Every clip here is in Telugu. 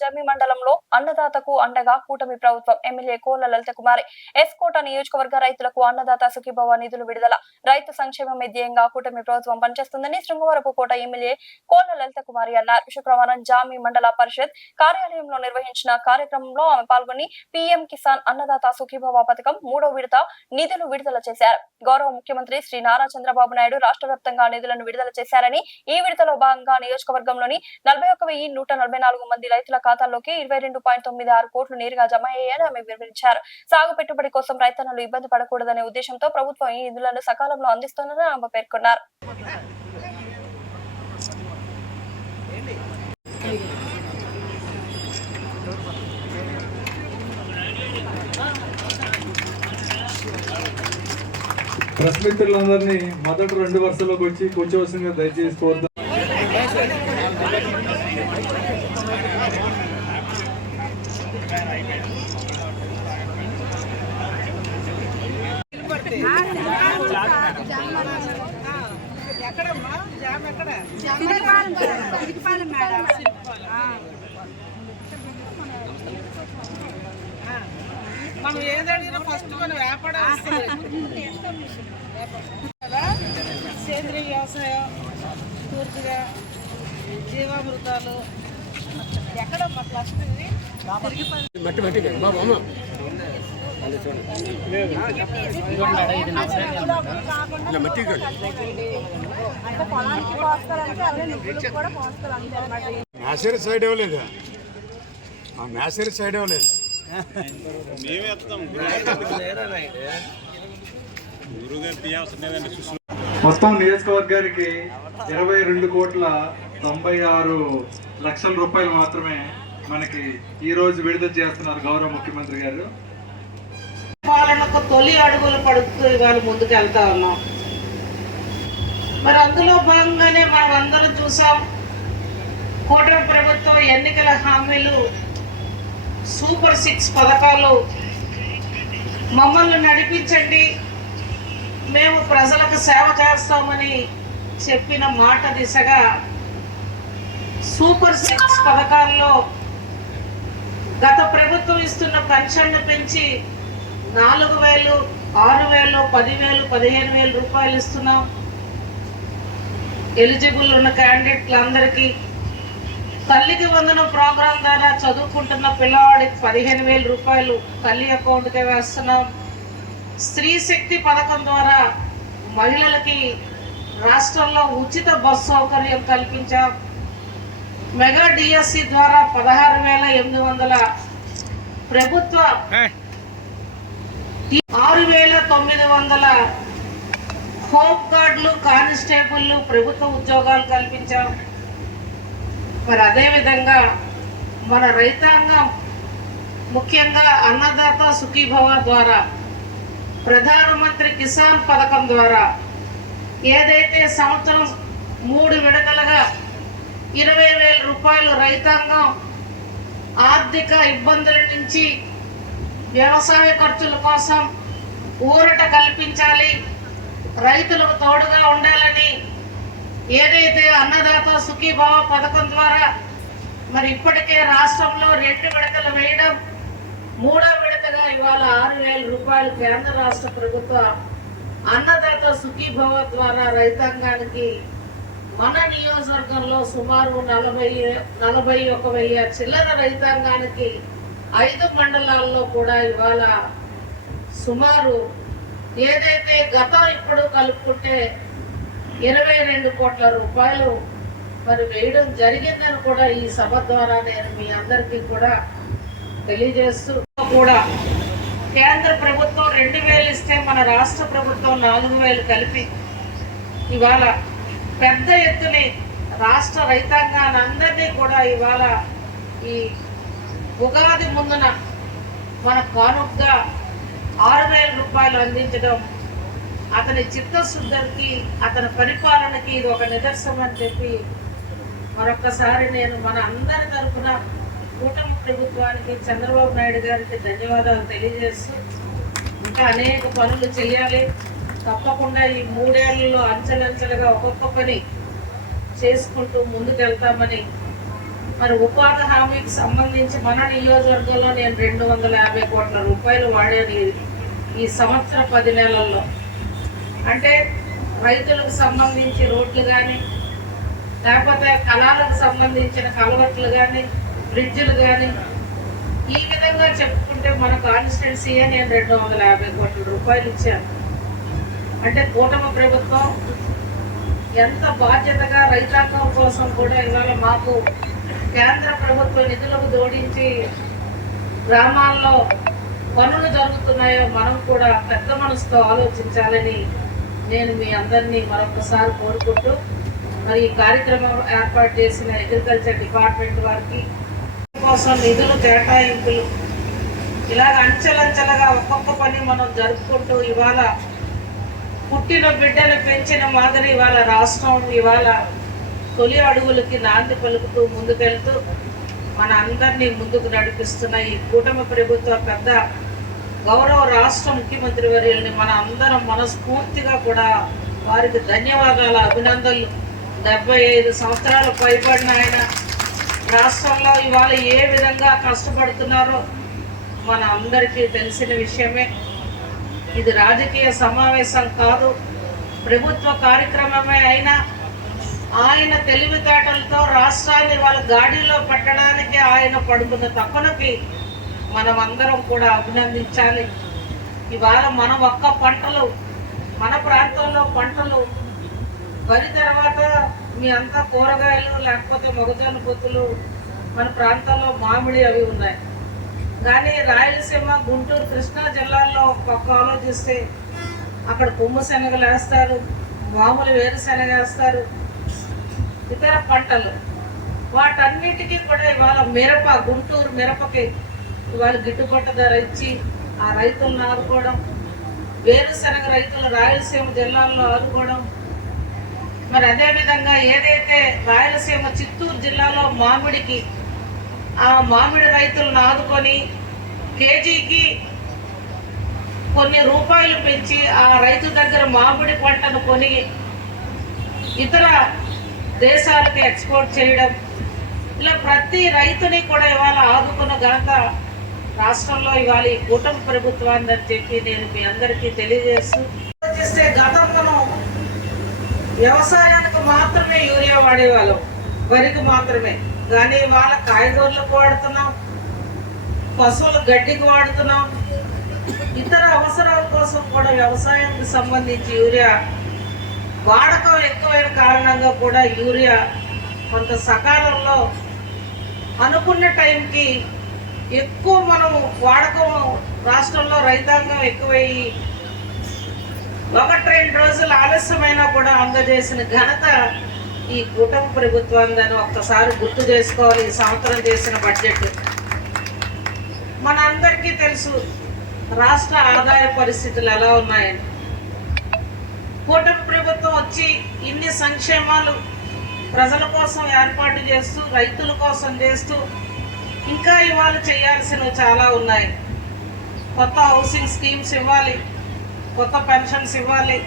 జమ్మి మండలంలో అన్నదాతకు అండగా కూటమి ప్రభుత్వం ఎమ్మెల్యే కోళ్ల లలిత కుమారి ఎస్కోట నియోజకవర్గ రైతులకు అన్నదాత సుఖీభవ నిధులు విడుదల రైతు సంక్షేమం ధ్యేయంగా కూటమి ప్రభుత్వం పనిచేస్తుందని శృంగవరపుకోట ఎమ్మెల్యే కోళ్ల లలిత కుమారి అన్నారు. శుక్రవారం జామి మండల పరిషత్ కార్యాలయంలో నిర్వహించిన కార్యక్రమంలో ఆమె పాల్గొని పీఎం కిసాన్ అన్నదాత సుఖీభవ పథకం 3వ విడత నిధులు విడుదల చేశారు. గౌరవ ముఖ్యమంత్రి శ్రీ నారా చంద్రబాబు నాయుడు రాష్ట్ర వ్యాప్తంగా నిధులను విడుదల చేశారని ఈ విడతలో భాగంగా నియోజకవర్గంలోని 41,144 మంది రైతుల ఖాతాల్లోకి 22.96 కోట్లు నేరుగా జమ అయ్యాయని ఆమె వివరించారు. సాగు పెట్టుబడి కోసం రైతన్నలు ఇబ్బంది పడకూడదనే ఉద్దేశంతో ప్రభుత్వం ఈ నిధులను సకాలంలో అందిస్తోందని ఆమె పేర్కొన్నారు. ప్రెస్ మిత్రులందరినీ మొదటి 2 వరుసలోకి వచ్చి కూర్చోవలసిందిగా దయచేసి కోరుతాం. మనం ఏదడిగినా ఫస్ట్ మన వ్యాపారం సేంద్రీయ వ్యవసాయం పూర్తిగా జీవామృతాలు ఎక్కడ మా క్లస్టర్ ఇది మ్యాసరీ సైడ్ ఇవ్వలేదు, మ్యాసరీ సైడ్ ఇవ్వలేదు. మొత్తం నియోజకవర్గానికి 22,96,00,000 రూపాయలు మాత్రమే మనకి ఈ రోజు విడుదల చేస్తున్నారు గౌరవ ముఖ్యమంత్రి గారు. పాలనకు తొలి అడుగులు పడుతూ ఇవాళ ముందుకు వెళ్తా ఉన్నాం. మరి అందులో భాగంగానే మనం అందరం చూసాం, కూటమి ప్రభుత్వం ఎన్నికల హామీలు సూపర్ 6 పథకాలు మమ్మల్ని నడిపించండి, మేము ప్రజలకు సేవ చేస్తామని చెప్పిన మాట దిశగా సూపర్ 6 పథకాల్లో గత ప్రభుత్వం ఇస్తున్న పెన్షన్ను పెంచి 4,000, 6,000, 10,000, 15,000 రూపాయలు ఇస్తున్నాం. ఎలిజిబుల్ ఉన్న క్యాండిడేట్లందరికీ తల్లికి వందనం ప్రోగ్రాం ద్వారా చదువుకుంటున్న పిల్లవాడికి 15,000 రూపాయలు తల్లి అకౌంట్కే వేస్తున్నాం. స్త్రీ శక్తి పథకం ద్వారా మహిళలకి రాష్ట్రంలో ఉచిత బస్సు సౌకర్యం కల్పించాం. మెగా డిఎస్సి ద్వారా 16,800 ప్రభుత్వ 6,900 హోమ్ గార్డులు, కానిస్టేబుల్లు ప్రభుత్వ ఉద్యోగాలు కల్పించాం. మరి అదేవిధంగా మన రైతాంగం ముఖ్యంగా అన్నదాత సుఖీభవ ద్వారా ప్రధానమంత్రి కిసాన్ పథకం ద్వారా ఏదైతే సంవత్సరం 3 విడతలుగా 20,000 రూపాయలు రైతాంగం ఆర్థిక ఇబ్బందుల నుంచి వ్యవసాయ ఖర్చుల కోసం ఊరట కల్పించాలి, రైతులకు తోడుగా ఉండాలని ఏదైతే అన్నదాత సుఖీభవ పథకం ద్వారా మరి ఇప్పటికే రాష్ట్రంలో 2 విడతలు వేయడం, 3వ విడతగా ఇవాళ 6,000 రూపాయలు కేంద్ర రాష్ట్ర ప్రభుత్వ అన్నదాత సుఖీభవ ద్వారా రైతాంగానికి మన నియోజకవర్గంలో సుమారు 41,000 చిల్లర రైతాంగానికి 5 మండలాల్లో కూడా ఇవాళ సుమారు ఏదైతే గతం ఇప్పుడు కలుపుకుంటే 22 కోట్ల రూపాయలు మరి వేయడం జరిగిందని కూడా ఈ సభ ద్వారా నేను మీ అందరికీ కూడా తెలియజేస్తూ కూడా కేంద్ర ప్రభుత్వం 2,000 ఇస్తే మన రాష్ట్ర ప్రభుత్వం 4,000 కలిపి ఇవాళ పెద్ద ఎత్తుని రాష్ట్ర రైతాంగాన్ని అందరినీ కూడా ఇవాళ ఈ ఉగాది ముందున మన కానుకగా 6,000 రూపాయలు అందించడం అతని చిత్తశుద్ధికి, అతని పరిపాలనకి ఇది ఒక నిదర్శనం అని చెప్పి మరొక్కసారి నేను మన అందరి తరఫున కూటమి ప్రభుత్వానికి, చంద్రబాబు నాయుడు గారికి ధన్యవాదాలు తెలియజేస్తూ ఇంకా అనేక పనులు చేయాలి. తప్పకుండా ఈ 3 ఏళ్లలో అంచెలంచెలుగా ఒక్కొక్క పని చేసుకుంటూ ముందుకెళ్తామని మరి ఉపాధి హామీకి సంబంధించి మన నియోజకవర్గంలో నేను 250 కోట్ల రూపాయలు వాడాను ఈ సంవత్సరం 10 నెలల్లో. అంటే రైతులకు సంబంధించి రోడ్లు కానీ, లేకపోతే కళాలకు సంబంధించిన కలవట్లు కానీ, బ్రిడ్జ్లు కానీ, ఈ విధంగా చెప్పుకుంటే మన కాన్స్టిట్యున్సీయే నేను 250 కోట్ల రూపాయలు ఇచ్చాను. అంటే కూటమి ప్రభుత్వం ఎంత బాధ్యతగా రైతాంగం కోసం కూడా ఇవాళ మాకు కేంద్ర ప్రభుత్వ నిధులకు జోడించి గ్రామాల్లో పనులు జరుగుతున్నాయో మనం కూడా పెద్ద మనసుతో ఆలోచించాలని నేను మీ అందరినీ మరొకసారి కోరుకుంటూ, మరి ఈ కార్యక్రమం ఏర్పాటు చేసిన అగ్రికల్చర్ డిపార్ట్మెంట్ వారికి కోసం నిధులు కేటాయింపులు ఇలాగ అంచెలంచెలుగా ఒక్కొక్క పని మనం జరుపుకుంటూ ఇవాళ పుట్టిన బిడ్డలు పెంచిన మాదిరి ఇవాళ రాష్ట్రం ఇవాళ తొలి అడుగులకి నాంది పలుకుతూ ముందుకెళ్తూ మన అందరినీ ముందుకు నడిపిస్తున్న ఈ కూటమి ప్రభుత్వ పెద్ద గౌరవ రాష్ట్ర ముఖ్యమంత్రి వర్యుల్ని మన అందరం మనస్ఫూర్తిగా కూడా వారికి ధన్యవాదాలు, అభినందనలు. 75 సంవత్సరాలు పైబడిన ఆయన రాష్ట్రంలో ఇవాళ ఏ విధంగా కష్టపడుతున్నారో మన అందరికీ తెలిసిన విషయమే. ఇది రాజకీయ సమావేశం కాదు, ప్రభుత్వ కార్యక్రమమే అయినా ఆయన తెలివితేటలతో రాష్ట్రాన్ని వాళ్ళ గాడిలో పెట్టడానికి ఆయన పడుతున్న తపనకి మనం అందరం కూడా అభినందించాలి. ఇవాళ మన ఒక్క పంటలు, మన ప్రాంతంలో పంటలు, వరి తర్వాత మీ అంతా కూరగాయలు లేకపోతే మొగజొన్న పొత్తులు, మన ప్రాంతంలో మామిడి అవి ఉన్నాయి. కానీ రాయలసీమ, గుంటూరు, కృష్ణా జిల్లాల్లో పక్క ఆలోచిస్తే అక్కడ కొమ్ము శనగలు వేస్తారు, మామూలు వేరుశెనగ వేస్తారు, ఇతర పంటలు. వాటన్నిటికీ కూడా ఇవాళ మిరప, గుంటూరు మిరపకి ఇవాళ గిట్టుబాటు ధర ఇచ్చి ఆ రైతులను ఆదుకోవడం, వేరుశెనగ రైతులు రాయలసీమ జిల్లాల్లో ఆదుకోవడం. మరి అదేవిధంగా ఏదైతే రాయలసీమ చిత్తూరు జిల్లాలో మామిడికి ఆ మామిడి రైతులను ఆదుకొని కేజీకి కొన్ని రూపాయలు పెంచి ఆ రైతు దగ్గర మామిడి పంటను కొని ఇతర దేశాలకు ఎక్స్పోర్ట్ చేయడం, ఇలా ప్రతి రైతుని కూడా ఇవాళ ఆదుకున్న ఘనత రాష్ట్రంలో ఇవాళ ఈ కూటమి ప్రభుత్వాన్ని అని చెప్పి నేను మీ అందరికీ తెలియజేస్తూ, ఆలోచిస్తే గతంలో వ్యవసాయానికి మాత్రమే యూరియా వాడేవాళ్ళం, వరికి మాత్రమే. కానీ ఇవాళ కాయగూరలకు వాడుతున్నాం, పశువుల గడ్డికి వాడుతున్నాం, ఇతర అవసరాల కోసం కూడా వ్యవసాయానికి సంబంధించి యూరియా వాడకం ఎక్కువైన కారణంగా కూడా యూరియా కొంత సకాలంలో అనుకున్న టైంకి ఎక్కువ మనం వాడకం రాష్ట్రంలో రైతాంగం ఎక్కువయ్యి 1-2 రోజులు ఆలస్యమైనా కూడా అందజేసిన ఘనత ఈ కూటమి ప్రభుత్వాన్ని ఒక్కసారి గుర్తు చేసుకోవాలి. ఈ సంవత్సరం చేసిన బడ్జెట్ మన అందరికీ తెలుసు రాష్ట్ర ఆదాయ పరిస్థితులు ఎలా ఉన్నాయని. కూటమి ప్రభుత్వం వచ్చి ఇన్ని సంక్షేమాలు ప్రజల కోసం ఏర్పాటు చేస్తూ, రైతుల కోసం చేస్తూ, ఇంకా ఇవాళ చేయాల్సినవి చాలా ఉన్నాయి. కొత్త హౌసింగ్ స్కీమ్స్ ఇవ్వాలి, కొత్త పెన్షన్స్ ఇవ్వాలి,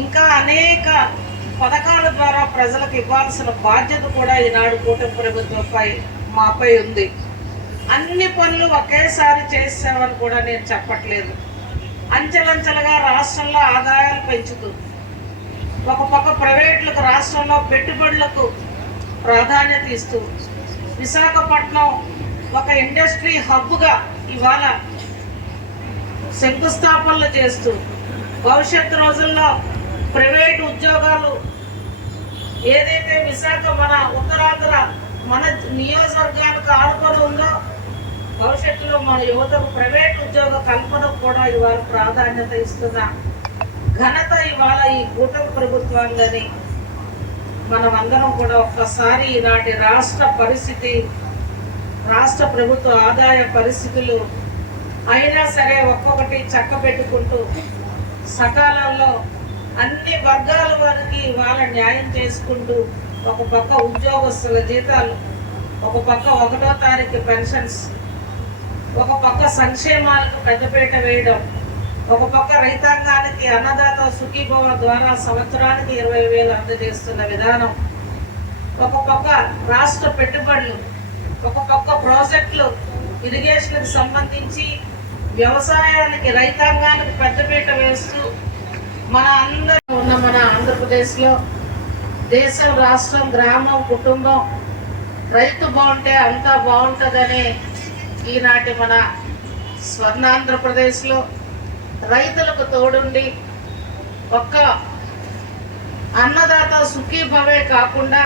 ఇంకా అనేక పథకాల ద్వారా ప్రజలకు ఇవ్వాల్సిన బాధ్యత కూడా ఈనాడు కూటమి ప్రభుత్వంపై మాపై ఉంది. అన్ని పనులు ఒకేసారి చేసామని కూడా నేను చెప్పట్లేదు. అంచెలంచెలుగా రాష్ట్రంలో ఆదాయాలు పెంచుతూ, ఒక పక్క ప్రైవేట్లకు రాష్ట్రంలో పెట్టుబడులకు ప్రాధాన్యత ఇస్తూ, విశాఖపట్నం ఒక ఇండస్ట్రీ హబ్గా ఇవాళ శంకుస్థాపనలు చేస్తూ, భవిష్యత్తు రోజుల్లో ప్రైవేటు ఉద్యోగాలు ఏదైతే విశాఖ మన ఉత్తరాంధ్ర మన నియోజకవర్గానికి ఆడుకొని ఉందో, భవిష్యత్తులో మన యువతకు ప్రైవేట్ ఉద్యోగ కల్పనకు కూడా ఇవాళ ప్రాధాన్యత ఇస్తున్న ఘనత ఇవాళ ఈ కూటమి ప్రభుత్వాన్ని మనం అందరం కూడా ఒక్కసారి ఈనాటి రాష్ట్ర పరిస్థితి, రాష్ట్ర ప్రభుత్వ ఆదాయ పరిస్థితులు అయినా సరే ఒక్కొక్కటి చక్కబెట్టుకుంటూ సకాలంలో అన్ని వర్గాల వారికి ఇవాళ న్యాయం చేసుకుంటూ, ఒక పక్క ఉద్యోగస్తుల జీతాలు, ఒక పక్క 1వ తారీఖు పెన్షన్స్, ఒక పక్క సంక్షేమాలకు పెద్దపీట వేయడం, ఒక పక్క రైతాంగానికి అన్నదాత సుఖీభవ ద్వారా సంవత్సరానికి 20,000 అందజేస్తున్న విధానం, ఒక పక్క రాష్ట్ర పెట్టుబడులు, ఒక పక్క ప్రాజెక్టులు, ఇరిగేషన్కి సంబంధించి వ్యవసాయానికి, రైతాంగానికి పెద్దపీట వేస్తూ మన అందరం ఉన్న మన ఆంధ్రప్రదేశ్లో దేశం, రాష్ట్రం, గ్రామం, కుటుంబం, రైతు బాగుంటే అంతా బాగుంటుందనే ఈనాటి మన స్వర్ణాంధ్రప్రదేశ్లో రైతులకు తోడుండి ఒక్క అన్నదాత సుఖీభవే కాకుండా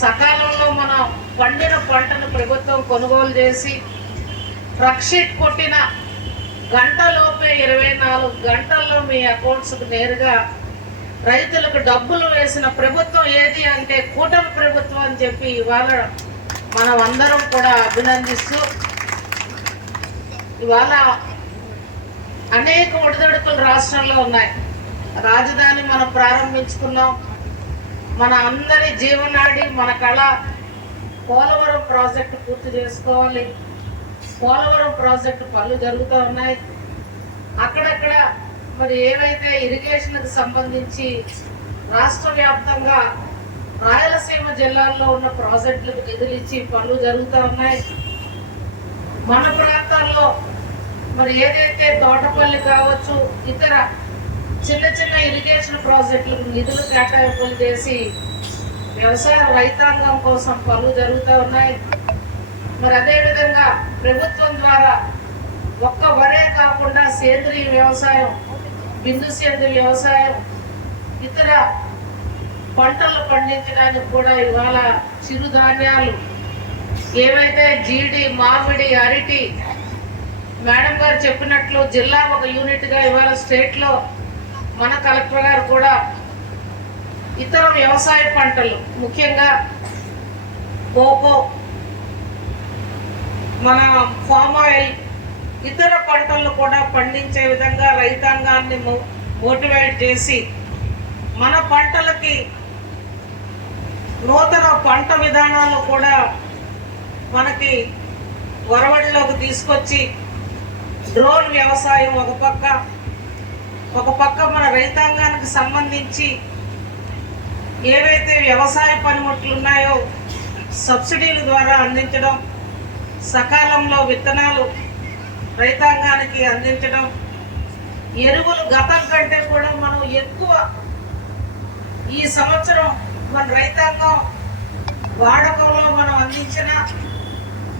సకాలంలో మనం పండిన పంటను ప్రభుత్వం కొనుగోలు చేసి రక్షిట్ కొట్టిన గంటలోపే 24 గంటల్లో మీ అకౌంట్స్కు నేరుగా రైతులకు డబ్బులు వేసిన ప్రభుత్వం ఏది అంటే కూటమి ప్రభుత్వం అని చెప్పి ఇవాళ మనం అందరం కూడా అభినందిస్తూ, ఇవాళ అనేక ఒడిదుడుకులు రాష్ట్రంలో ఉన్నాయి. రాజధాని మనం ప్రారంభించుకున్నాం. మన అందరి జీవనాడి, మన కళ పోలవరం ప్రాజెక్టు పూర్తి చేసుకోవాలి. పోలవరం ప్రాజెక్టు పనులు జరుగుతూ ఉన్నాయి. అక్కడక్కడ మరి ఏవైతే ఇరిగేషన్కి సంబంధించి రాష్ట్ర వ్యాప్తంగా రాయలసీమ జిల్లాల్లో ఉన్న ప్రాజెక్టులకు నిధులు ఇచ్చి పనులు జరుగుతూ ఉన్నాయి. మన ప్రాంతాల్లో మరి ఏదైతే తోటపల్లి కావచ్చు, ఇతర చిన్న చిన్న ఇరిగేషన్ ప్రాజెక్టులకు నిధులు కేటాయింపులు చేసి వ్యవసాయ రైతాంగం కోసం పనులు జరుగుతూ ఉన్నాయి. మరి అదేవిధంగా ప్రభుత్వం ద్వారా ఒక్క వరే కాకుండా సేంద్రీయ వ్యవసాయం, బిందు సేంద్రీయ వ్యవసాయం, ఇతర పంటలు పండించడానికి కూడా ఇవాళ చిరుధాన్యాలు ఏవైతే జీడి, మామిడి, అరటి, మేడం గారు చెప్పినట్లు జిల్లా ఒక యూనిట్గా ఇవాళ స్టేట్లో మన కలెక్టర్ గారు కూడా ఇతర వ్యవసాయ పంటలు, ముఖ్యంగా కోకో, మన ఫామ్ ఆయిల్, ఇతర పంటలను కూడా పండించే విధంగా రైతాంగాన్ని మోటివేట్ చేసి మన పంటలకి నూతన పంట విధానాలు కూడా మనకి ఒరవడిలోకి తీసుకొచ్చి డ్రోన్ వ్యవసాయం ఒక పక్క మన రైతాంగానికి సంబంధించి ఏవైతే వ్యవసాయ పనిముట్లు ఉన్నాయో సబ్సిడీల ద్వారా అందించడం, సకాలంలో విత్తనాలు రైతాంగానికి అందించడం, ఎరువులు గతం కంటే కూడా మనం ఎక్కువ ఈ సంవత్సరం మన రైతాంగం వాడకంలో మనం అందించిన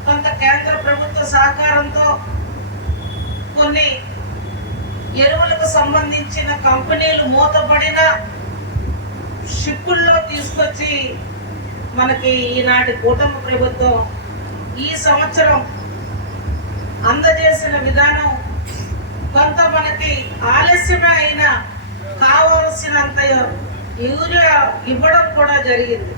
కొంత కేంద్ర ప్రభుత్వ సహకారంతో కొన్ని ఎరువులకు సంబంధించిన కంపెనీలు మూతపడిన షిప్పుల్లో తీసుకొచ్చి మనకి ఈనాటి కూటమి ప్రభుత్వం ఈ సంవత్సరం అందజేసిన విధానం కొంత మనకి ఆలస్యమే అయినా కావలసినంత యూరియా ఇవ్వడం కూడా జరిగింది.